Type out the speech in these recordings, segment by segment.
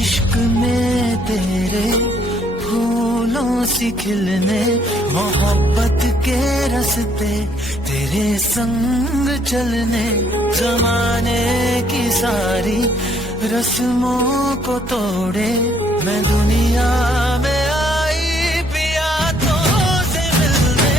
इश्क में तेरे फूलों सी खिलने, मोहब्बत के रास्ते तेरे संग चलने, जमाने की सारी रस्मों को तोड़े मैं दुनिया में आई पिया तो से मिलने।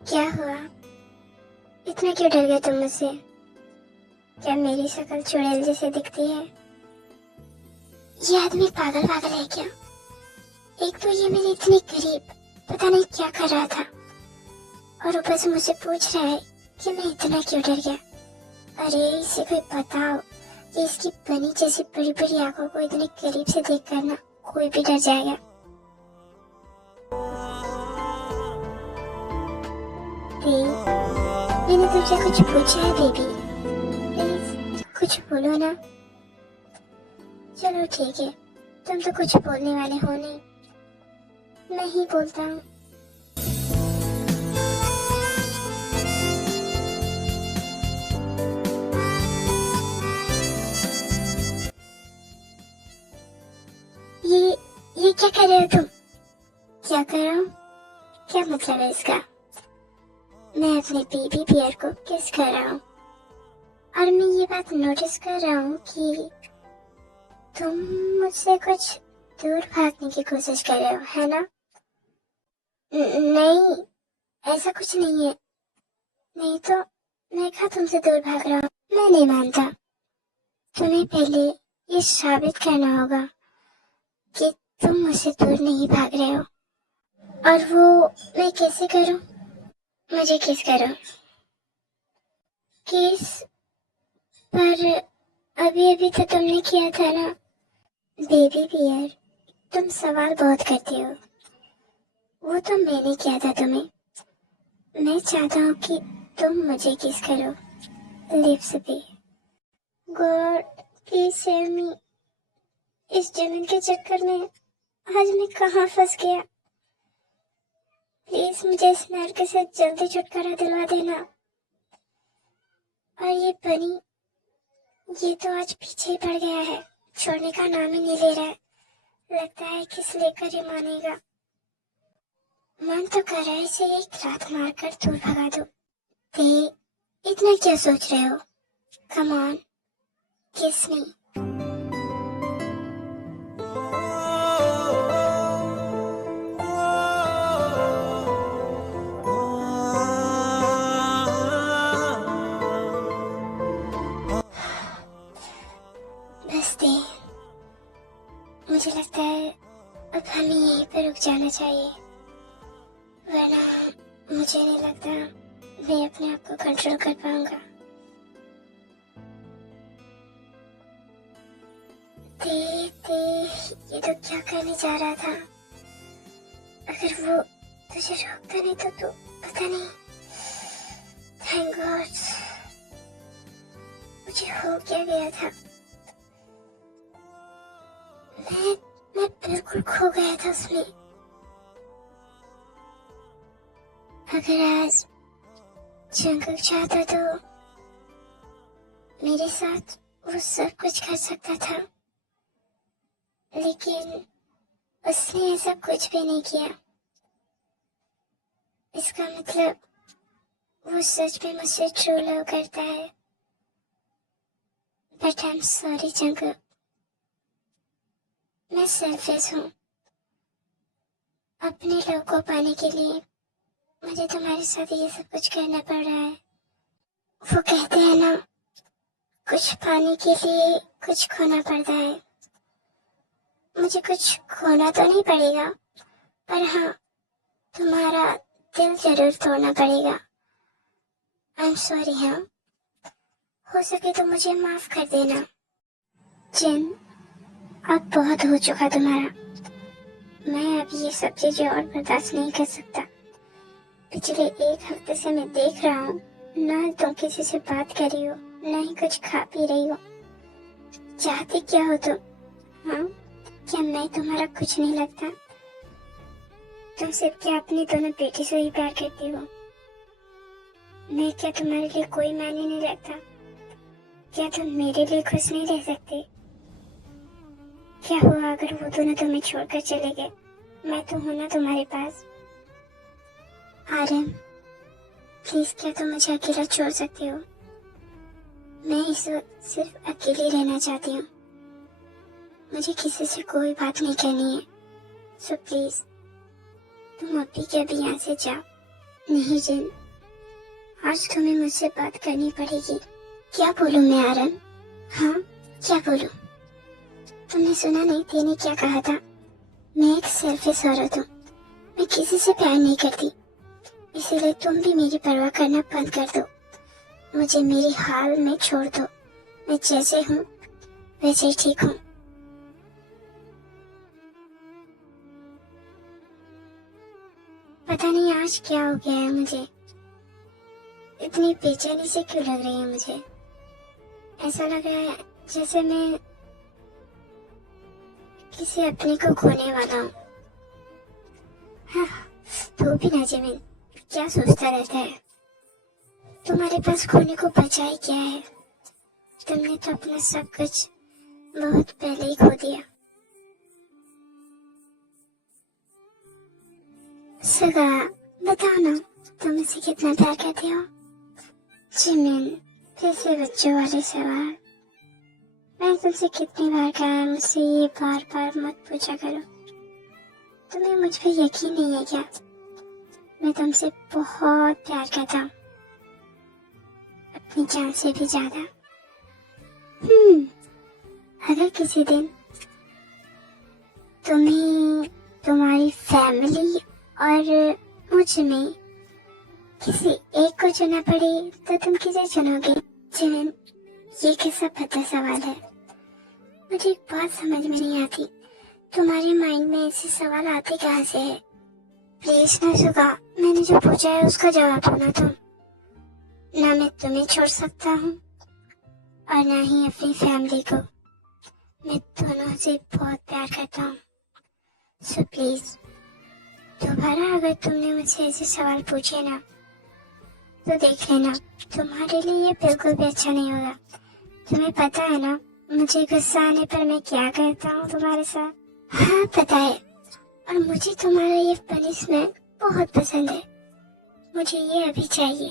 क्या हुआ? इतना क्यों डर गए तुम मुझसे? क्या मेरी शक्ल चुड़ैल जैसे दिखती है? ये आदमी पागल पागल है क्या? एक तो ये मेरे इतने करीब पता नहीं क्या कर रहा था, और ऊपर से मुझसे पूछ रहा है कि मैं इतना क्यों डर गया। अरे इसे कोई बताओ कि इसकी बनी जैसी बड़ी बड़ी आंखों को इतने करीब से देख कर ना कोई भी डर जाएगा। मैंने तुमसे कुछ पूछा है बेबी, प्लीज कुछ बोलो ना। चलो ठीक है, तुम तो कुछ बोलने वाले हो नहीं, मैं ही बोलता हूँ। ये क्या कर रहे हो तुम? क्या कर रहा हूँ? क्या मतलब है इसका? मैं अपने बेबी बियर को किस कर रहा हूँ, और मैं ये बात नोटिस कर रहा हूँ कि तुम मुझसे कुछ दूर भागने की कोशिश कर रहे हो, है ना? नहीं, ऐसा कुछ नहीं है। नहीं तो मैं कहाँ तुमसे दूर भाग रहा हूँ? मैं नहीं मानता। तुम्हें पहले ये साबित करना होगा कि तुम मुझसे दूर नहीं भाग रहे हो। और वो मैं कैसे करूँ? मुझे किस करो? किस? पर अभी अभी तो तुमने किया था ना। बेबी बियर, तुम सवाल बहुत करती हो। वो तो मैंने किया था तुम्हें। मैं चाहता हूँ कि तुम मुझे किस करो लिप्स पे। God please save me. इस जमीन के चक्कर में आज मैं कहाँ फंस गया। प्लीज मुझे इस नर्क से जल्दी छुटकारा दिलवा देना। और ये बनी, ये तो आज पीछे ही पड़ गया है, छोड़ने का नाम ही नहीं ले रहा है। लगता है किस लेकर ही मानेगा। मन तो कर रहा है इसे एक रात मारकर दूर भगा दो। इतना क्या सोच रहे हो? कम ऑन, किस मी। बस दे, मुझे लगता है अब हमें यहीं पर रुक जाना चाहिए, वरना मुझे नहीं लगता मैं अपने आप को कंट्रोल कर पाऊंगा। ये तो क्या करने जा रहा था? अगर वो तुझे रोकता नहीं तो तू पता नहीं। थैंक गॉड, मुझे हो क्या गया था। मैं बिल्कुल खो गया था उसमें। अगर आज जंगल चाहता तो मेरे साथ वो सब कुछ कर सकता था, लेकिन उसने ऐसा कुछ भी नहीं किया। इसका मतलब वो सच में मुझसे ट्रू लव करता है। But I am sorry Jangu, मैं सेल्फिश हूँ। अपने लव को पाने के लिए मुझे तुम्हारे साथ ये सब कुछ करना पड़ रहा है। वो कहते हैं ना, कुछ पाने के लिए कुछ खोना पड़ता है। मुझे कुछ खोना तो नहीं पड़ेगा, पर हाँ, तुम्हारा दिल जरूर तोड़ना पड़ेगा। I am sorry. हाँ, हो सके तो मुझे माफ कर देना। जिन, अब बहुत हो चुका तुम्हारा। मैं अब ये सब चीजें और बर्दाश्त नहीं कर सकता। पिछले 1 हफ्ते से मैं देख रहा हूँ, ना तुम किसी से बात कर रही हो, ना ही कुछ खा पी रही हो। चाहती क्या हो तुम? हाँ, क्या मैं तुम्हारा कुछ नहीं लगता? तुम सिर्फ क्या अपनी दोनों बेटी से ही प्यार करती हो? मैं क्या तुम्हारे लिए कोई मायने नहीं रखता? क्या तुम मेरे लिए खुश नहीं रह सकते? क्या हुआ अगर वो दोनों तुम्हें छोड़कर चले गए? मैं तो हूं ना तुम्हारे पास। आर्यन, प्लीज क्या तुम मुझे अकेला छोड़ सकते हो? मैं इस वक्त सिर्फ अकेली रहना चाहती हूँ। मुझे किसी से कोई बात नहीं करनी है। सो प्लीज तुम अभी के अभी यहाँ से जाओ। नहीं जिन, आज तुम्हें मुझसे बात करनी पड़ेगी। क्या बोलूं मैं आर्यन? हाँ, क्या बोलूं? तुमने सुना नहीं, तेने क्या कहा था? मैं एक सेल्फिश औरत हूँ। मैं किसी से प्यार नहीं करती, इसीलिए तुम भी मेरी परवाह करना बंद कर दो। मुझे मेरे हाल में छोड़ दो। मैं जैसे हूँ वैसे ही ठीक हूँ। पता नहीं आज क्या हो गया है मुझे। इतनी बेचैनी से क्यों लग रही है मुझे? ऐसा लग रहा है जैसे मैं किसी अपने को खोने वाला हूँ। हाँ, तू भी ना जिमिन, क्या सोचता रहता है? तुम्हारे पास खोने को बचा ही क्या है? तुमने तो अपना सब कुछ बहुत पहले ही खो दिया। सगा, बताओ ना, तुम मुझसे कितना प्यार करते हो? जिमिन, फिर से बच्चों वाले सवाल। मैं तुमसे कितनी बार कहा है मुझसे ये बार बार मत पूछा करो। तुम्हें मुझ पे यकीन नहीं है क्या? मैं तुमसे बहुत प्यार करता हूँ, अपनी जान से भी ज्यादा। अगर किसी दिन तुम्हें तुम्हारी फैमिली और मुझ में किसी एक को चुनना पड़े तो तुम किसे चुनोगे? जिमिन, ये कैसा भद्दा सवाल है। मुझे एक बात समझ में नहीं आती, तुम्हारे माइंड में ऐसे सवाल आते कहाँ से है? प्लीज ना सुगा, मैंने जो पूछा है उसका जवाब दो ना तुम। ना मैं तुम्हें छोड़ सकता हूँ और ना ही अपनी फैमिली को। मैं दोनों से बहुत प्यार करता हूँ। सो प्लीज दोबारा अगर तुमने मुझसे ऐसे सवाल पूछे ना, तो देख लेना, तुम्हारे लिए ये बिल्कुल भी अच्छा नहीं होगा। तुम्हें पता है ना, मुझे गुस्सा आने पर मैं क्या करता हूँ तुम्हारे साथ? हाँ पता है, और मुझे तुम्हारा ये पनिशमेंट बहुत पसंद है। मुझे ये अभी चाहिए।